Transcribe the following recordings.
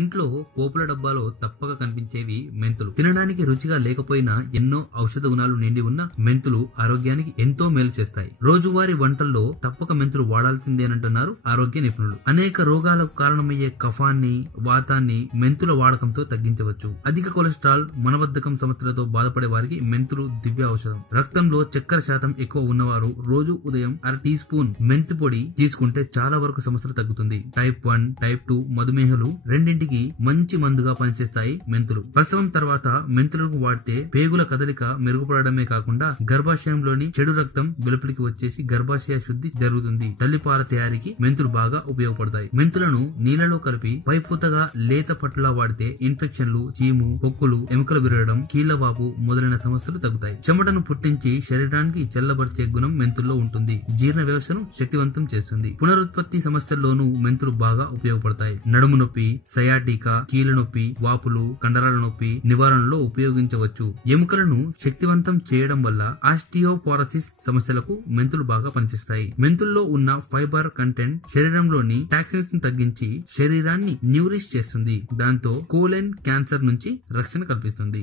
ఇంట్లో పోపుల డబ్బాలో తప్పక కనిపించేవి మెంతులు. తినడానికి రుచిగా లేకపోయినా ఎన్నో ఔషధ గుణాలు నిండి ఉన్న మెంతులు ఆరోగ్యానికి ఎంతో మేలు చేస్తాయి. రోజువారీ వంటల్లో తప్పక మెంతులు వాడాల్సిందేనంటున్నారు ఆరోగ్య నిపుణులు. అనేక రోగాలకు కారణమయ్యే కఫాన్ని, వాతాన్ని మెంతుల వాడకంతో తగ్గించవచ్చు. అధిక కొలెస్ట్రాల్, మలబద్ధకం సమస్యలతో బాధపడే వారికి మెంతులు దివ్య ఔషధం. రక్తంలో చక్కెర శాతం ఎక్కువ ఉన్నవారు రోజు ఉదయం అర టీ స్పూన్ మెంతి పొడి తీసుకుంటే చాలా వరకు సమస్యలు తగ్గుతుంది. టైప్ 1, టైప్ 2 మధుమేహాలు రెండింటికి మంచి మందుగా పనిచేస్తాయి మెంతులు. ప్రసవం తర్వాత మెంతులను వాడితే పేగుల కదలిక మెరుగుపడమే కాకుండా గర్భాశయంలోని చెడు రక్తం వెలుపలికి వచ్చేసి గర్భాశయ శుద్ధి జరుగుతుంది. తల్లిపాల తయారీకి మెంతులు బాగా ఉపయోగపడతాయి. మెంతులను నీళ్లలో కలిపి పైపూతగా లేత పట్టులా వాడితే ఇన్ఫెక్షన్లు, చీము, పొక్కులు, ఎముకలు విరగడం, కీళ్లవాపు మొదలైన సమస్యలు తగ్గుతాయి. చెమటను పుట్టించి శరీరానికి చల్లబరిచే గుణం మెంతుల్లో ఉంటుంది. జీర్ణ వ్యవస్థను శక్తివంతం చేస్తుంది. పునరుత్పత్తి సమస్యల్లోనూ మెంతులు బాగా ఉపయోగపడతాయి. నడుము నొప్పి, సయాటికా, కీళ్ళ నొప్పి, వాపులు, కండరాల నొప్పి నివారణలో ఉపయోగించవచ్చు. ఎముకలను శక్తివంతం చేయడం వల్ల ఆస్టియోపోరోసిస్ సమస్యలకు మెంతులు బాగా పనిచేస్తాయి. మెంతుల్లో ఉన్న ఫైబర్ కంటెంట్ శరీరంలోని టాక్సిన్స్ ను తగ్గించి శరీరాన్ని న్యూరిష్ చేస్తుంది. దాంతో కోలెన్ క్యాన్సర్ నుంచి రక్షణ కల్పిస్తుంది.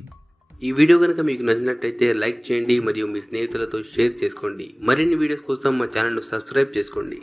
ఈ వీడియో కనుక మీకు నచ్చినట్టయితే లైక్ చేయండి మరియు మీ స్నేహితులతో షేర్ చేసుకోండి. మరిన్ని వీడియోస్ కోసం మా ఛానల్ ను సబ్స్క్రైబ్ చేసుకోండి.